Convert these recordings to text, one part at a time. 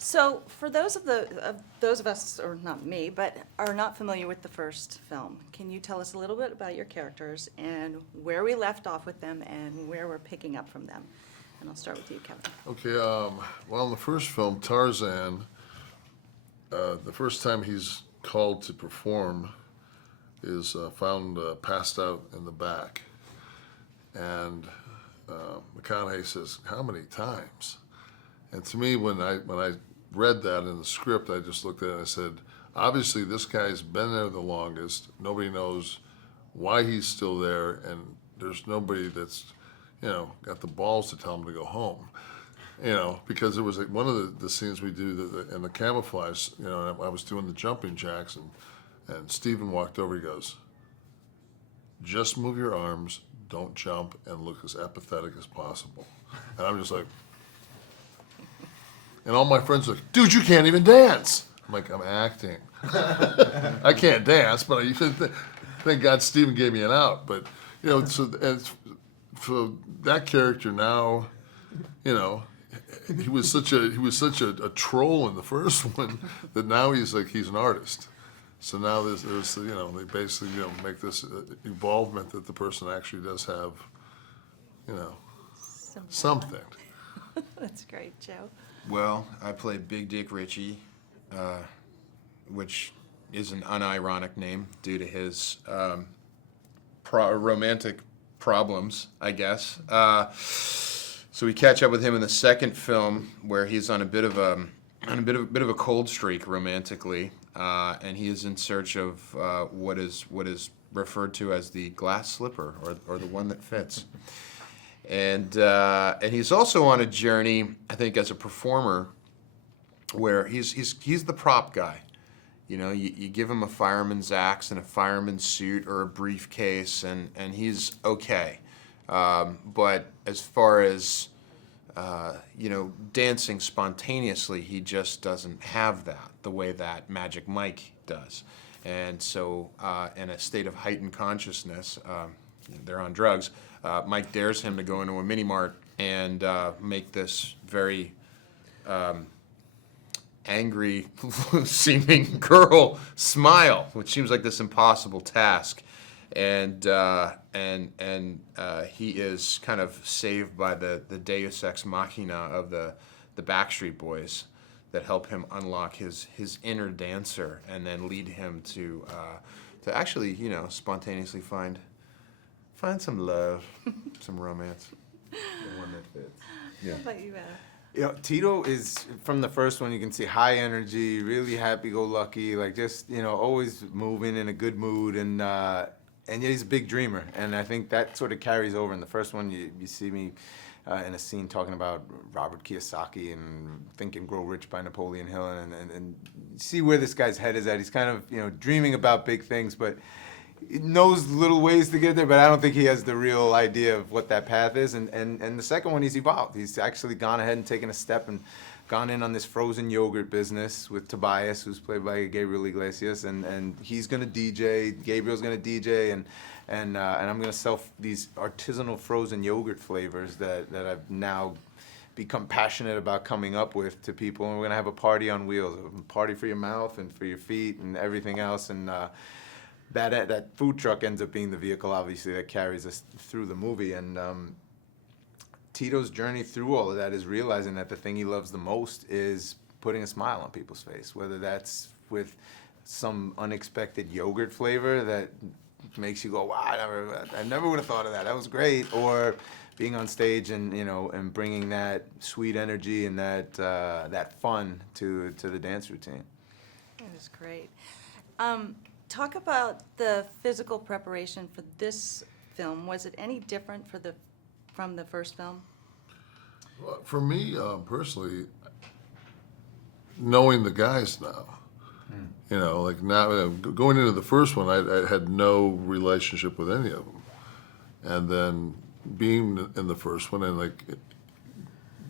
So, for those of us, or not me, but are not familiar with the first film, can you tell us a little bit about your characters and where we left off with them and where we're picking up from them? And I'll start with you, Kevin. Okay, well, in the first film, Tarzan, the first time he's called to perform is found passed out in the back. And McConaughey says, "How many times?" And to me, when I read that in the script, I just looked at it and I said, obviously this guy's been there the longest. Nobody knows why he's still there, and there's nobody that's, got the balls to tell him to go home. Because it was like one of the scenes we do in the camouflage, I was doing the jumping jacks, and Steven walked over, he goes, "Just move your arms, don't jump, and look as apathetic as possible." And I'm just like, and all my friends are like, "Dude, you can't even dance." I'm like, "I'm acting." I can't dance, but thank God Steven gave me an out. But, for that character now, he was such a troll in the first one that now he's an artist. So now there's they basically make this involvement that the person actually does have, something. That's great, Joe. Well, I play Big Dick Richie, which is an unironic name due to his romantic problems, I guess. So we catch up with him in the second film, where he's on a bit of a cold streak romantically, and he is in search of what is referred to as the glass slipper, or the one that fits. And he's also on a journey, I think, as a performer, where he's the prop guy. You give him a fireman's axe and a fireman's suit or a briefcase, and he's okay. But as far as dancing spontaneously, he just doesn't have that the way that Magic Mike does. And so, in a state of heightened consciousness, they're on drugs. Mike dares him to go into a mini mart and make this very angry seeming girl smile, which seems like this impossible task. And he is kind of saved by the deus ex machina of the Backstreet Boys that help him unlock his inner dancer and then lead him to actually spontaneously find some love, some romance, the one that fits. Yeah. How about you, Tito is, from the first one, you can see high energy, really happy-go-lucky, always moving in a good mood, and yet he's a big dreamer. And I think that sort of carries over. In the first one, you see me in a scene talking about Robert Kiyosaki and Think and Grow Rich by Napoleon Hill, and see where this guy's head is at. He's kind of, dreaming about big things, but he knows little ways to get there, but I don't think he has the real idea of what that path is. And the second one, he's evolved. He's actually gone ahead and taken a step and gone in on this frozen yogurt business with Tobias, who's played by Gabriel Iglesias, and he's going to DJ, Gabriel's going to DJ, and I'm going to sell these artisanal frozen yogurt flavors that I've now become passionate about coming up with to people, and we're going to have a party on wheels, a party for your mouth and for your feet and everything else, and that food truck ends up being the vehicle, obviously, that carries us through the movie. And Tito's journey through all of that is realizing that the thing he loves the most is putting a smile on people's face, whether that's with some unexpected yogurt flavor that makes you go, "Wow, I never would have thought of that. That was great," or being on stage and and bringing that sweet energy and that fun to the dance routine. That was great. Talk about the physical preparation for this film. Was it any different from the first film? Well, for me, personally, knowing the guys now, now going into the first one, I had no relationship with any of them, and then being in the first one and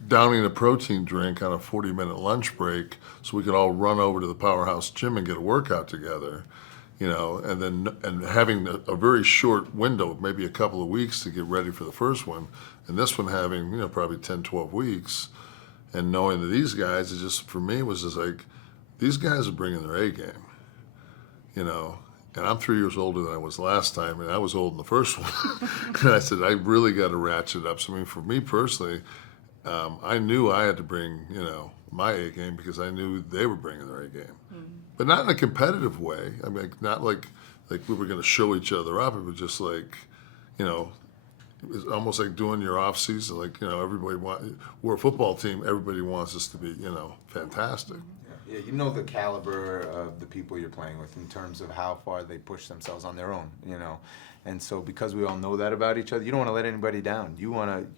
downing a protein drink on a 40-minute lunch break so we could all run over to the Powerhouse Gym and get a workout together. And having a very short window, maybe a couple of weeks to get ready for the first one, and this one having, probably 10, 12 weeks, and knowing that these guys, it just, for me, was just like, these guys are bringing their A game, you know. And I'm 3 years older than I was last time, and I was old in the first one. And I said, I really got to ratchet up. So, I mean, for me personally, I knew I had to bring, you know, my A game because I knew they were bringing their A game. But not in a competitive way. I mean, not like we were going to show each other up. It was just like, you know, it was almost like doing your off season. Like, you know, we're a football team. Everybody wants us to be, you know, fantastic. Yeah, you know the caliber of the people you're playing with in terms of how far they push themselves on their own, you know. And so because we all know that about each other, you don't want to let anybody down.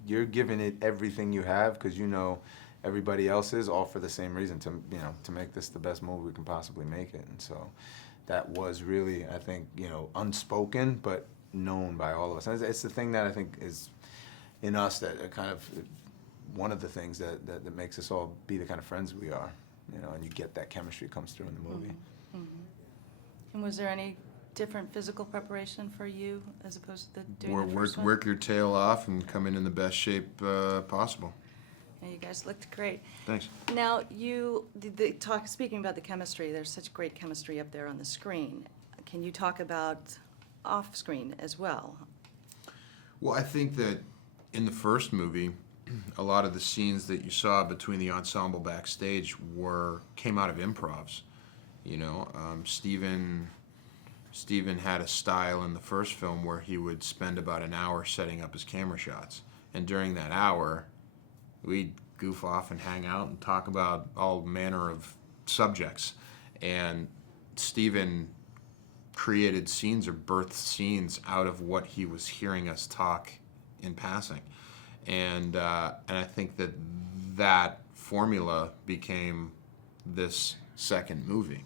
You're giving it everything you have because you know everybody else is, all for the same reason, to, you know, to make this the best movie we can possibly make it. And so that was really, I think, you know, unspoken but known by all of us. And it's the thing that I think is in us that kind of one of the things that makes us all be the kind of friends we are. You know, and you get that chemistry comes through in the movie. And was there any different physical preparation for you as opposed to doing the first one? Work your tail off and come in the best shape possible. Yeah, you guys looked great. Thanks. Now, speaking about the chemistry, there's such great chemistry up there on the screen. Can you talk about off-screen as well? Well, I think that in the first movie, a lot of the scenes that you saw between the ensemble backstage came out of improvs. You know, Steven had a style in the first film where he would spend about an hour setting up his camera shots, and during that hour, we'd goof off and hang out and talk about all manner of subjects. And Steven created scenes or birthed scenes out of what he was hearing us talk in passing. And I think that formula became this second movie.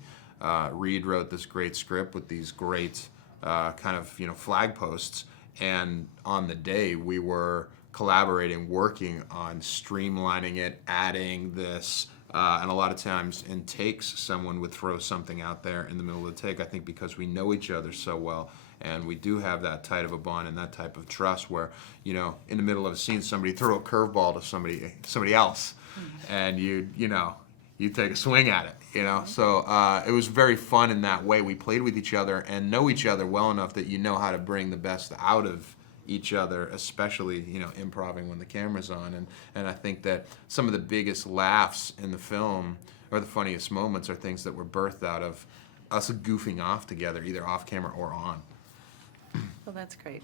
Reid wrote this great script with these great kind of, you know, flag posts, and on the day we were collaborating, working on streamlining it, adding this, and a lot of times in takes someone would throw something out there in the middle of the take, I think because we know each other so well. And we do have that tight of a bond and that type of trust where, you know, in the middle of a scene, somebody throw a curveball to somebody else, and you take a swing at it, you know. So it was very fun in that way. We played with each other and know each other well enough that you know how to bring the best out of each other, especially, you know, improvising when the camera's on. And I think that some of the biggest laughs in the film or the funniest moments are things that were birthed out of us goofing off together, either off camera or on. Well, that's great.